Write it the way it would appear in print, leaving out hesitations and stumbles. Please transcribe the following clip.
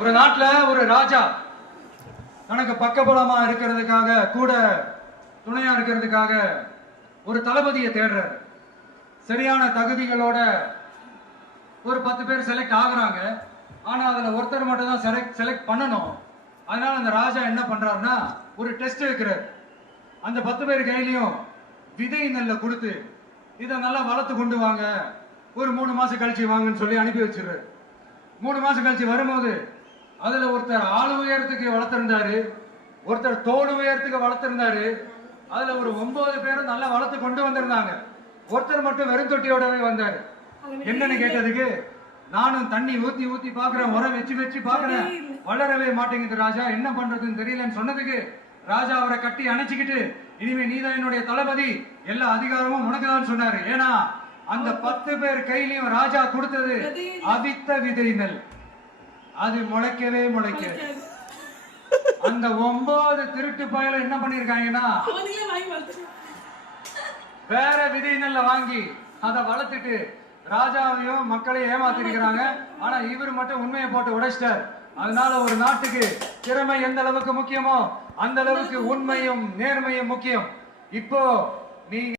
ஒரு நாட்டுல ஒரு ராஜா தனக்கு பக்கபலமா இருக்கிறதுக்காக கூட துணையா இருக்கிறதுக்காக ஒரு தளபதியை தேடுறாரு. சரியான தகுதிகளோட ஒரு 10 பேர் செலக்ட் ஆகுறாங்க. ஆனா அதுல ஒருத்தர் மட்டும் தான் செலக்ட் பண்ணணும். அதனால அந்த ராஜா என்ன பண்றாருன்னா ஒரு டெஸ்ட் வைக்கிறார். அந்த 10 பேர் கையிலையும் விதை நெல்லை கொடுத்து இதை நல்லா வளர்த்து கொண்டு வாங்க, ஒரு 3 மாசம் கழிச்சு வாங்கன்னு சொல்லி அனுப்பி வச்சிருக்காரு. 3 மாசம் கழிச்சு வரும்போது அதுல ஒருத்தர் ஆளு உயரத்துக்கு வளர்த்திருந்தாரு, ஒருத்தர் தோல் உயரத்துக்கு வளர்த்திருந்தாரு. அதுல ஒரு 9 பேரும் நல்லா வளர்த்து கொண்டு வந்திருந்தாங்க. ஒருத்தர் மட்டும் வெறும் தொட்டியோடவே வந்தாரு. என்னன்னு கேட்டதுக்கு, நானும் தண்ணி ஊத்தி ஊத்தி பாக்குறேன், உரம் வச்சு வச்சு பாக்குறேன், வளரவே மாட்டேங்குது ராஜா, என்ன பண்றதுன்னு தெரியலன்னு சொன்னதுக்கு ராஜா அவரை கட்டி அணைச்சுக்கிட்டு, இனிமே நீதான் என்னுடைய தளபதி, எல்லா அதிகாரமும் உனக்குதான் சொன்னாரு. ஏன்னா அந்த 10 பேர் கையிலையும் ராஜா கொடுத்தது அவித்த விதை நெல். அது முளைக்கவே முளைக்காது. அந்த 9 திருட்டு பயல என்ன பண்ணிருக்காங்கன்னா வேற விதை நெல்லை வாங்கி அதை வளர்த்துட்டு ராஜாவையும் மக்களையும் ஏமாத்திருக்கிறாங்க. ஆனா இவர் மட்டும் உண்மையை போட்டு உடைச்சிட்டார். அதனால ஒரு நாட்டுக்கு திறமை எந்த அளவுக்கு முக்கியமோ அந்த அளவுக்கு உண்மையும் நேர்மையும் முக்கியம். இப்போ நீங்க